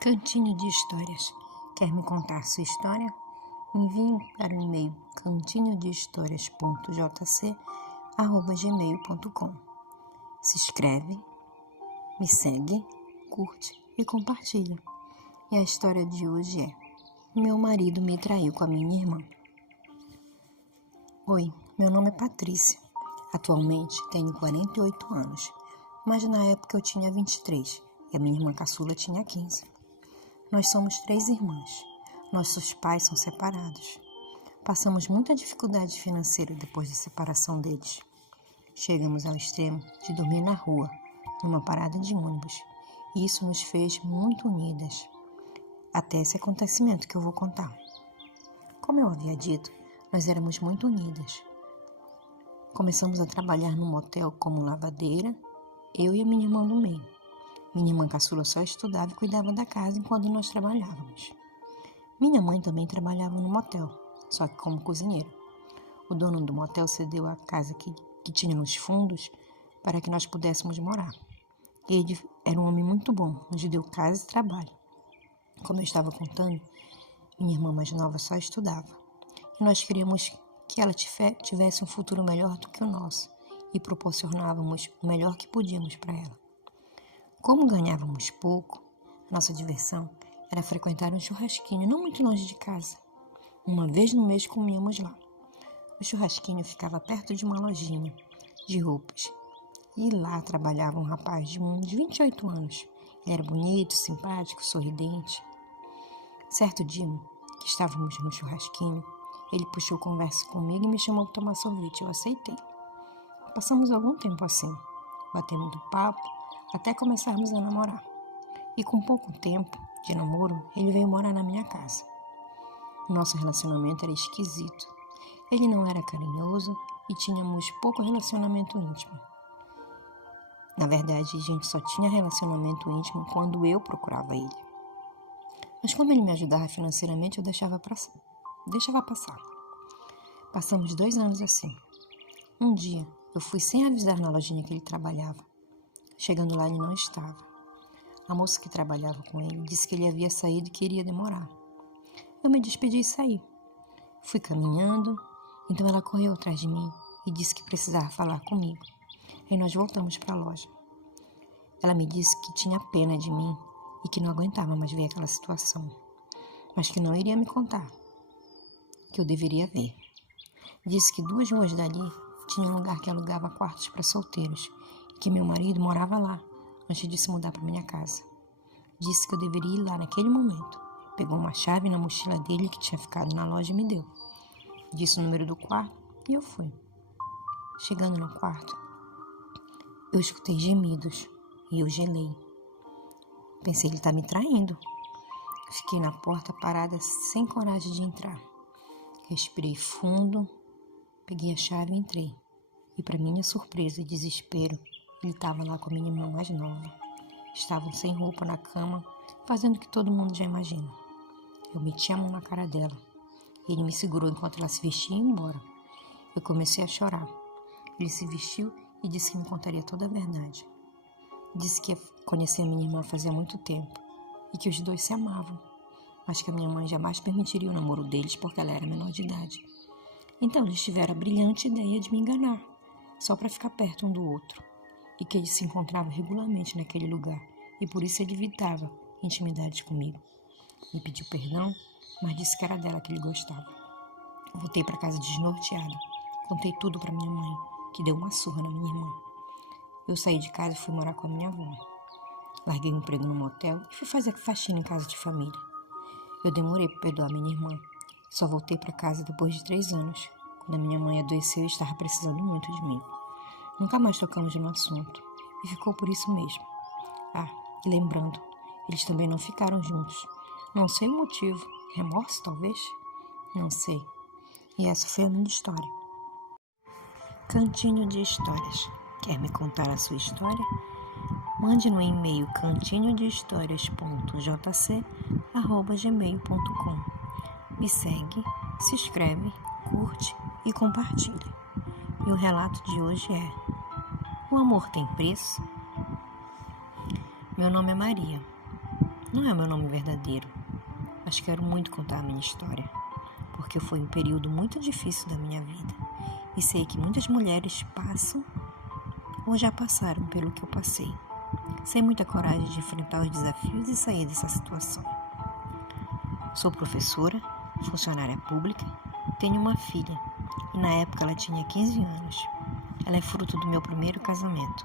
Cantinho de Histórias. Quer me contar sua história? Envie para o e-mail cantinhodehistorias.jc@gmail.com. Se inscreve, me segue, curte e compartilha. E a história de hoje é: meu marido me traiu com a minha irmã. Oi, meu nome é Patrícia. Atualmente tenho 48 anos, mas na época eu tinha 23 e a minha irmã caçula tinha 15. Nós somos 3 irmãs. Nossos pais são separados. Passamos muita dificuldade financeira depois da separação deles. Chegamos ao extremo de dormir na rua, numa parada de ônibus. E isso nos fez muito unidas, até esse acontecimento que eu vou contar. Como eu havia dito, nós éramos muito unidas. Começamos a trabalhar num motel como lavadeira, eu e a minha irmã do meio. Minha irmã caçula só estudava e cuidava da casa enquanto nós trabalhávamos. Minha mãe também trabalhava no motel, só que como cozinheira. O dono do motel cedeu a casa que tinha nos fundos para que nós pudéssemos morar. Ele era um homem muito bom, nos deu casa e trabalho. Como eu estava contando, minha irmã mais nova só estudava. E nós queríamos que ela tivesse um futuro melhor do que o nosso e proporcionávamos o melhor que podíamos para ela. Como ganhávamos pouco, nossa diversão era frequentar um churrasquinho não muito longe de casa. Uma vez no mês comíamos lá. O churrasquinho ficava perto de uma lojinha de roupas. E lá trabalhava um rapaz de uns 28 anos. Ele era bonito, simpático, sorridente. Certo dia, que estávamos no churrasquinho, ele puxou conversa comigo e me chamou para tomar sorvete. Eu aceitei. Passamos algum tempo assim, batendo papo, até começarmos a namorar. E com pouco tempo de namoro, ele veio morar na minha casa. O nosso relacionamento era esquisito. Ele não era carinhoso e tínhamos pouco relacionamento íntimo. Na verdade, a gente só tinha relacionamento íntimo quando eu procurava ele. Mas como ele me ajudava financeiramente, eu deixava passar. Passamos 2 anos assim. Um dia, eu fui sem avisar na lojinha que ele trabalhava. Chegando lá, ele não estava. A moça que trabalhava com ele disse que ele havia saído e que iria demorar. Eu me despedi e saí. Fui caminhando, então ela correu atrás de mim e disse que precisava falar comigo. Aí nós voltamos para a loja. Ela me disse que tinha pena de mim e que não aguentava mais ver aquela situação, mas que não iria me contar, que eu deveria ver. Disse que 2 ruas dali tinha um lugar que alugava quartos para solteiros e que meu marido morava lá antes de se mudar para minha casa. Disse que eu deveria ir lá naquele momento. Pegou uma chave na mochila dele que tinha ficado na loja e me deu. Disse o número do quarto e eu fui. Chegando no quarto, eu escutei gemidos e eu gelei. Pensei, ele está me traindo. Fiquei na porta parada sem coragem de entrar. Respirei fundo, peguei a chave e entrei. E para minha surpresa e desespero, ele estava lá com a minha irmã mais nova. Estavam sem roupa na cama, fazendo o que todo mundo já imagina. Eu meti a mão na cara dela. Ele me segurou enquanto ela se vestia e ia embora. Eu comecei a chorar. Ele se vestiu e disse que me contaria toda a verdade. Disse que conhecia a minha irmã fazia muito tempo e que os 2 se amavam, mas que a minha mãe jamais permitiria o namoro deles porque ela era menor de idade. Então eles tiveram a brilhante ideia de me enganar, só para ficar perto um do outro, e que eles se encontravam regularmente naquele lugar, e por isso ele evitava intimidades comigo. Me pediu perdão, mas disse que era dela que ele gostava. Voltei para casa desnorteada, contei tudo para minha mãe, que deu uma surra na minha irmã. Eu saí de casa e fui morar com a minha avó. Larguei um emprego no motel e fui fazer faxina em casa de família. Eu demorei para perdoar minha irmã. Só voltei para casa depois de 3 anos, quando a minha mãe adoeceu e estava precisando muito de mim. Nunca mais tocamos no assunto, e ficou por isso mesmo. E lembrando, eles também não ficaram juntos. Não sei o motivo. Remorso, talvez? Não sei. E essa foi a minha história. Cantinho de Histórias. Quer me contar a sua história? Mande no e-mail cantinhodehistorias.jc@gmail.com. Me segue, se inscreve, curte e compartilha. E o relato de hoje é: o amor tem preço? Meu nome é Maria. Não é meu nome verdadeiro, mas quero muito contar a minha história, porque foi um período muito difícil da minha vida e sei que muitas mulheres passam ou já passaram pelo que eu passei, sem muita coragem de enfrentar os desafios e sair dessa situação. Sou professora, funcionária pública, tenho uma filha e na época ela tinha 15 anos. Ela é fruto do meu primeiro casamento.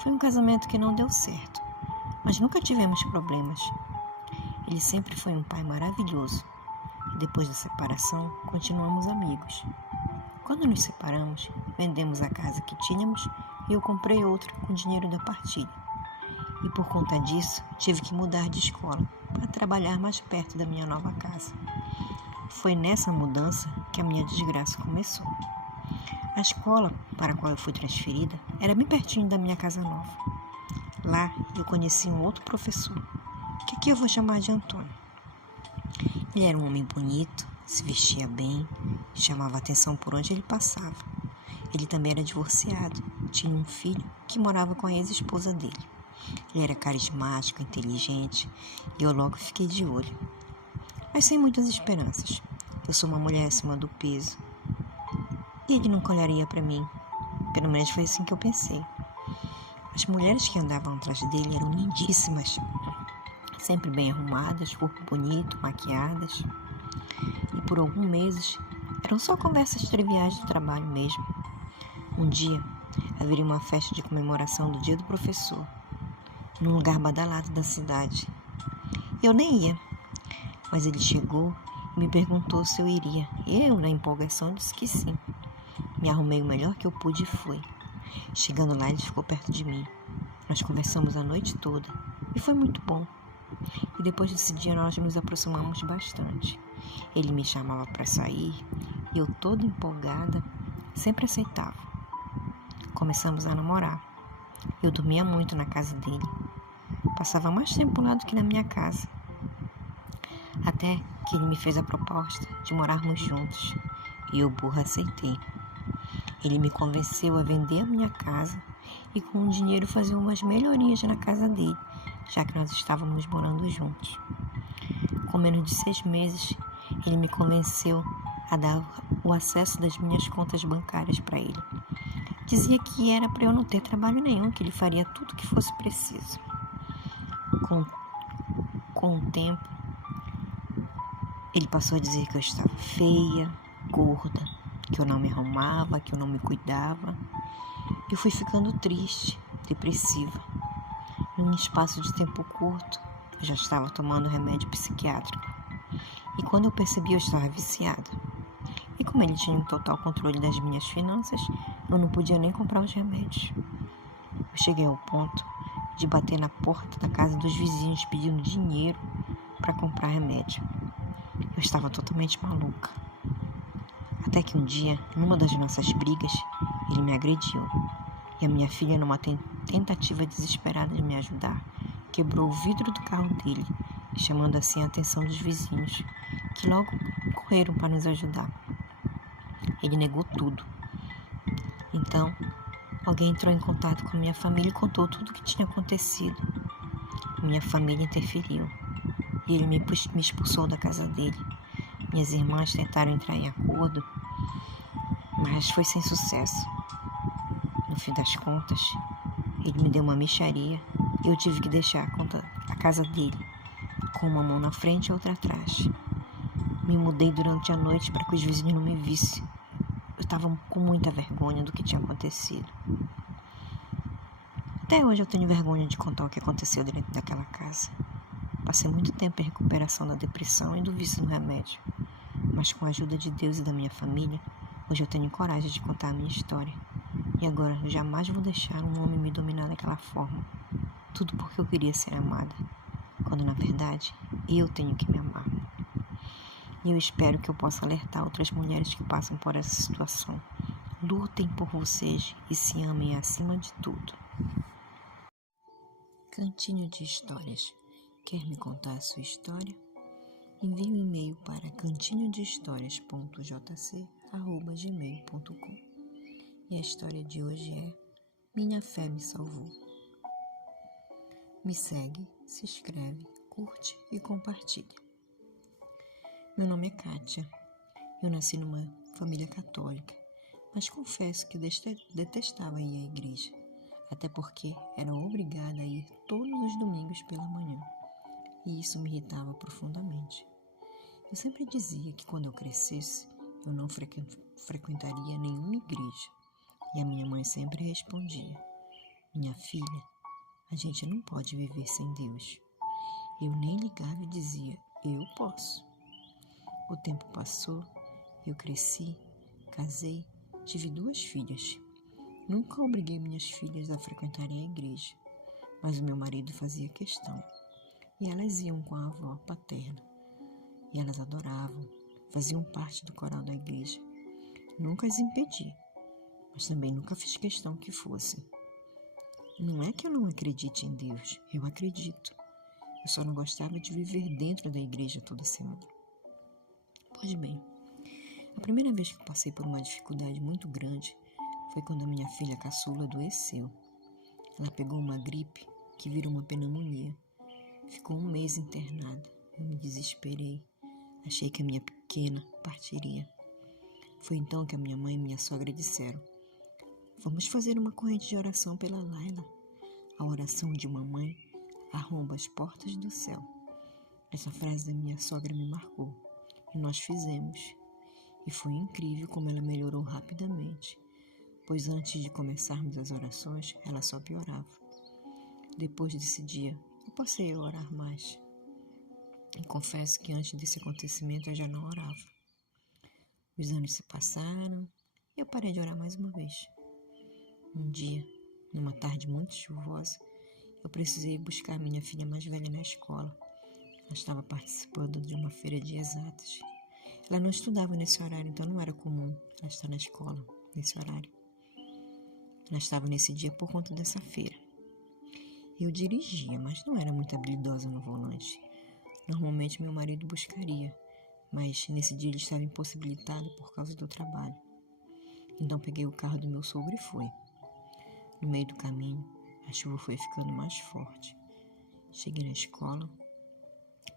Foi um casamento que não deu certo, mas nunca tivemos problemas. Ele sempre foi um pai maravilhoso e depois da separação continuamos amigos. Quando nos separamos, vendemos a casa que tínhamos e eu comprei outra com o dinheiro da partilha. E por conta disso, tive que mudar de escola para trabalhar mais perto da minha nova casa. Foi nessa mudança que a minha desgraça começou. A escola para a qual eu fui transferida era bem pertinho da minha casa nova. Lá eu conheci um outro professor, que aqui eu vou chamar de Antônio. Ele era um homem bonito, se vestia bem, chamava atenção por onde ele passava. Ele também era divorciado, tinha um filho que morava com a ex-esposa dele. Ele era carismático, inteligente e eu logo fiquei de olho. Mas sem muitas esperanças. Eu sou uma mulher acima do peso e ele nunca olharia para mim. Pelo menos foi assim que eu pensei. As mulheres que andavam atrás dele eram lindíssimas, sempre bem arrumadas, corpo bonito, maquiadas. E por alguns meses eram só conversas triviais de trabalho mesmo. Um dia haveria uma festa de comemoração do Dia do Professor, num lugar badalado da cidade. Eu nem ia, mas ele chegou e me perguntou se eu iria. Eu, na empolgação, disse que sim. Me arrumei o melhor que eu pude e fui. Chegando lá, ele ficou perto de mim. Nós conversamos a noite toda e foi muito bom. E depois desse dia nós nos aproximamos bastante. Ele me chamava para sair e eu, toda empolgada, sempre aceitava. Começamos a namorar. Eu dormia muito na casa dele. Passava mais tempo lá do que na minha casa. Até que ele me fez a proposta de morarmos juntos. E eu, burra, aceitei. Ele me convenceu a vender a minha casa e com o dinheiro fazer umas melhorias na casa dele, já que nós estávamos morando juntos. Com menos de 6 meses, ele me convenceu a dar o acesso das minhas contas bancárias para ele. Dizia que era para eu não ter trabalho nenhum, que ele faria tudo o que fosse preciso. Com o tempo, ele passou a dizer que eu estava feia, gorda, que eu não me arrumava, que eu não me cuidava. Eu fui ficando triste, depressiva. Num espaço de tempo curto, eu já estava tomando remédio psiquiátrico. E quando eu percebi, eu estava viciada. E como ele tinha um total controle das minhas finanças, eu não podia nem comprar os remédios. Eu cheguei ao ponto de bater na porta da casa dos vizinhos pedindo dinheiro para comprar remédio. Eu estava totalmente maluca. Até que um dia, numa das nossas brigas, ele me agrediu. E a minha filha, numa tentativa desesperada de me ajudar, quebrou o vidro do carro dele, chamando assim a atenção dos vizinhos, que logo correram para nos ajudar. Ele negou tudo. Então, alguém entrou em contato com a minha família e contou tudo o que tinha acontecido. Minha família interferiu e ele me expulsou da casa dele. Minhas irmãs tentaram entrar em acordo, mas foi sem sucesso. No fim das contas, ele me deu uma mixaria e eu tive que deixar a casa dele, com uma mão na frente e outra atrás. Me mudei durante a noite para que os vizinhos não me vissem. Eu estava com muita vergonha do que tinha acontecido. Até hoje eu tenho vergonha de contar o que aconteceu dentro daquela casa. Passei muito tempo em recuperação da depressão e do vício no remédio. Mas com a ajuda de Deus e da minha família, hoje eu tenho coragem de contar a minha história. E agora eu jamais vou deixar um homem me dominar daquela forma. Tudo porque eu queria ser amada. Quando na verdade, eu tenho que me amar. E eu espero que eu possa alertar outras mulheres que passam por essa situação. Lutem por vocês e se amem acima de tudo. Cantinho de Histórias. Quer me contar a sua história? Envie um e-mail para cantinhodehistórias.jc@gmail.com. E a história de hoje é Minha Fé Me Salvou. Me segue, se inscreve, curte e compartilha. Meu nome é Kátia. Eu nasci numa família católica, mas confesso que detestava ir à igreja, até porque era obrigada a ir todos os domingos pela manhã, e isso me irritava profundamente. Eu sempre dizia que quando eu crescesse, eu não frequentaria nenhuma igreja, e a minha mãe sempre respondia: minha filha, a gente não pode viver sem Deus. Eu nem ligava e dizia: eu posso. O tempo passou, eu cresci, casei, tive 2 filhas. Nunca obriguei minhas filhas a frequentarem a igreja, mas o meu marido fazia questão. E elas iam com a avó paterna. E elas adoravam, faziam parte do coral da igreja. Nunca as impedi, mas também nunca fiz questão que fossem. Não é que eu não acredite em Deus, eu acredito. Eu só não gostava de viver dentro da igreja toda semana. Pois bem, a primeira vez que eu passei por uma dificuldade muito grande foi quando a minha filha caçula adoeceu. Ela pegou uma gripe que virou uma pneumonia. Ficou 1 mês internada. Eu me desesperei. Achei que a minha pequena partiria. Foi então que a minha mãe e minha sogra disseram: vamos fazer uma corrente de oração pela Laila. A oração de uma mãe arromba as portas do céu. Essa frase da minha sogra me marcou. E nós fizemos. E foi incrível como ela melhorou rapidamente, pois antes de começarmos as orações, ela só piorava. Depois desse dia, eu passei a orar mais. E confesso que antes desse acontecimento eu já não orava. Os anos se passaram e eu parei de orar mais uma vez. Um dia, numa tarde muito chuvosa, eu precisei buscar minha filha mais velha na escola. Ela estava participando de uma feira de exatas. Ela não estudava nesse horário, então não era comum ela estar na escola nesse horário. Ela estava nesse dia por conta dessa feira. Eu dirigia, mas não era muito habilidosa no volante. Normalmente meu marido buscaria, mas nesse dia ele estava impossibilitado por causa do trabalho. Então peguei o carro do meu sogro e fui. No meio do caminho, a chuva foi ficando mais forte. Cheguei na escola,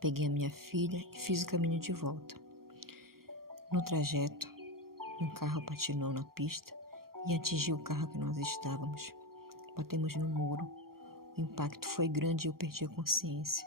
peguei a minha filha e fiz o caminho de volta. No trajeto, um carro patinou na pista e atingiu o carro que nós estávamos. Batemos no muro. O impacto foi grande e eu perdi a consciência.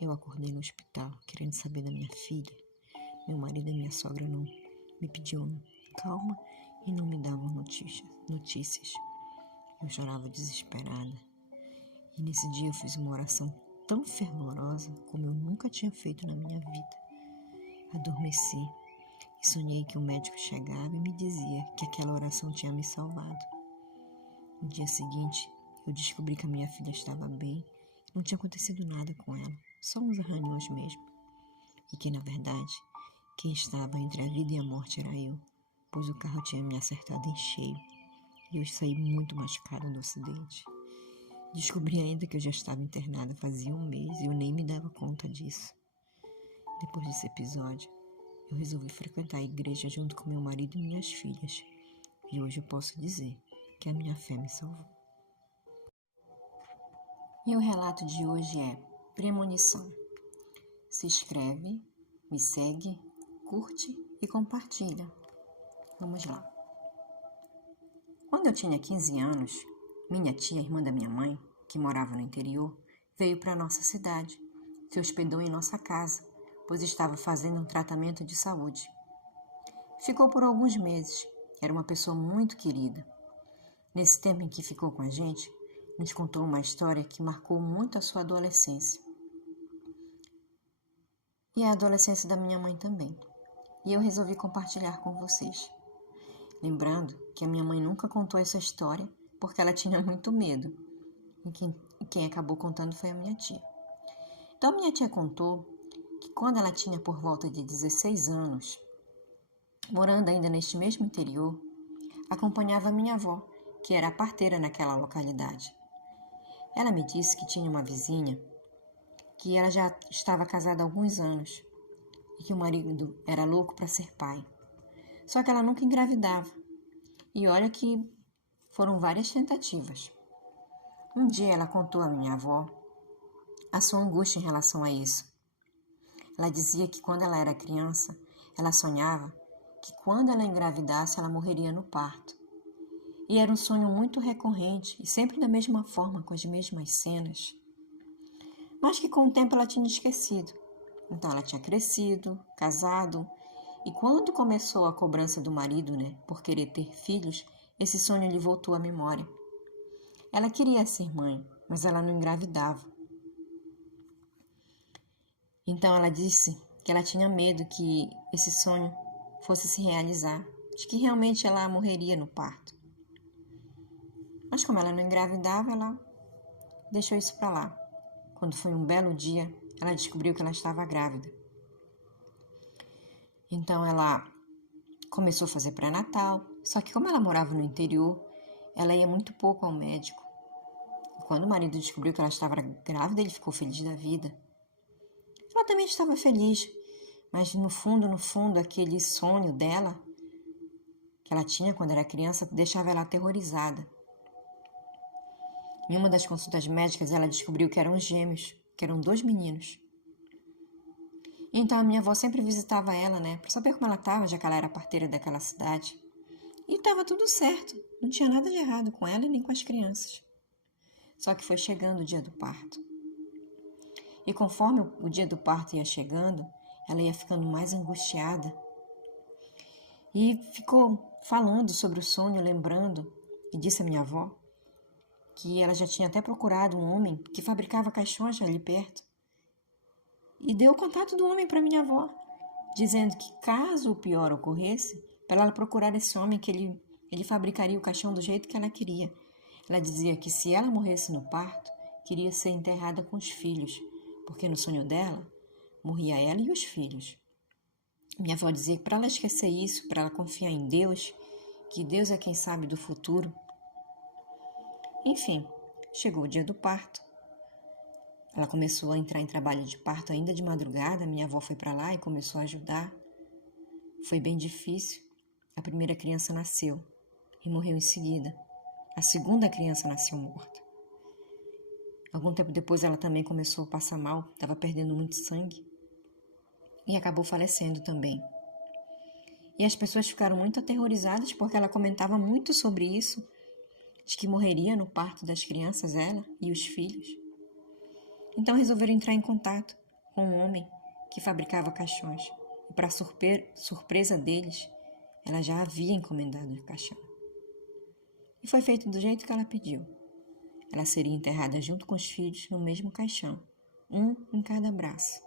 Eu acordei no hospital, querendo saber da minha filha. Meu marido e minha sogra não me pediam calma e não me davam notícias. Eu chorava desesperada. E nesse dia eu fiz uma oração tão fervorosa como eu nunca tinha feito na minha vida. Adormeci e sonhei que o médico chegava e me dizia que aquela oração tinha me salvado. No dia seguinte, eu descobri que a minha filha estava bem, não tinha acontecido nada com ela, só uns arranhões mesmo. E que, na verdade, quem estava entre a vida e a morte era eu, pois o carro tinha me acertado em cheio e eu saí muito machucada do acidente. Descobri ainda que eu já estava internada fazia 1 mês e eu nem me dava conta disso. Depois desse episódio, eu resolvi frequentar a igreja junto com meu marido e minhas filhas. E hoje eu posso dizer que a minha fé me salvou. E o relato de hoje é premonição. Se inscreve, me segue, curte e compartilha. Vamos lá. Quando eu tinha 15 anos, minha tia, irmã da minha mãe, que morava no interior, veio para a nossa cidade. Se hospedou em nossa casa, pois estava fazendo um tratamento de saúde. Ficou por alguns meses. Era uma pessoa muito querida. Nesse tempo em que ficou com a gente, nos contou uma história que marcou muito a sua adolescência. E a adolescência da minha mãe também. E eu resolvi compartilhar com vocês. Lembrando que a minha mãe nunca contou essa história porque ela tinha muito medo. E quem acabou contando foi a minha tia. Então, minha tia contou que quando ela tinha por volta de 16 anos, morando ainda neste mesmo interior, acompanhava a minha avó, que era a parteira naquela localidade. Ela me disse que tinha uma vizinha que ela já estava casada há alguns anos e que o marido era louco para ser pai. Só que ela nunca engravidava. E olha que foram várias tentativas. Um dia ela contou à minha avó a sua angústia em relação a isso. Ela dizia que quando ela era criança, ela sonhava que quando ela engravidasse, ela morreria no parto. E era um sonho muito recorrente e sempre da mesma forma, com as mesmas cenas. Mas que com o tempo ela tinha esquecido. Então ela tinha crescido, casado, e quando começou a cobrança do marido, por querer ter filhos, esse sonho lhe voltou à memória. Ela queria ser mãe, mas ela não engravidava. Então ela disse que ela tinha medo que esse sonho fosse se realizar, de que realmente ela morreria no parto. Mas como ela não engravidava, ela deixou isso para lá. Quando foi um belo dia, ela descobriu que ela estava grávida. Então ela começou a fazer pré-natal, só que como ela morava no interior, ela ia muito pouco ao médico. E quando o marido descobriu que ela estava grávida, ele ficou feliz da vida. Ela também estava feliz, mas no fundo, aquele sonho dela, que ela tinha quando era criança, deixava ela aterrorizada. Em uma das consultas médicas, ela descobriu que eram gêmeos, que eram 2 meninos. Então a minha avó sempre visitava ela, para saber como ela estava, já que ela era parteira daquela cidade. E estava tudo certo, não tinha nada de errado com ela nem com as crianças. Só que foi chegando o dia do parto. E conforme o dia do parto ia chegando, ela ia ficando mais angustiada. E ficou falando sobre o sonho, lembrando, e disse a minha avó que ela já tinha até procurado um homem que fabricava caixões ali perto. E deu o contato do homem para minha avó, dizendo que caso o pior ocorresse, para ela procurar esse homem que ele fabricaria o caixão do jeito que ela queria. Ela dizia que se ela morresse no parto, queria ser enterrada com os filhos, porque no sonho dela, morria ela e os filhos. Minha avó dizia que para ela esquecer isso, para ela confiar em Deus, que Deus é quem sabe do futuro. Enfim, chegou o dia do parto. Ela começou a entrar em trabalho de parto ainda de madrugada. Minha avó foi para lá e começou a ajudar. Foi bem difícil. A primeira criança nasceu e morreu em seguida. A segunda criança nasceu morta. Algum tempo depois ela também começou a passar mal, estava perdendo muito sangue e acabou falecendo também. E as pessoas ficaram muito aterrorizadas porque ela comentava muito sobre isso, de que morreria no parto das crianças, ela e os filhos. Então resolveram entrar em contato com um homem que fabricava caixões. E para surpresa deles, ela já havia encomendado o caixão. E foi feito do jeito que ela pediu. Ela seria enterrada junto com os filhos no mesmo caixão, um em cada braço.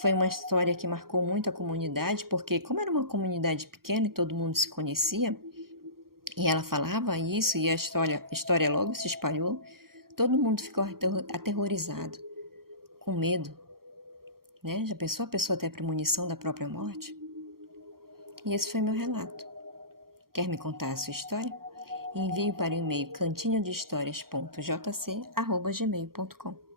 Foi uma história que marcou muito a comunidade, porque como era uma comunidade pequena e todo mundo se conhecia, e ela falava isso e a história logo se espalhou, todo mundo ficou aterrorizado, com medo. Já pensou a pessoa ter premonição da própria morte? E esse foi meu relato. Quer me contar a sua história? Envie para o e-mail cantinhodehistorias.jc@gmail.com.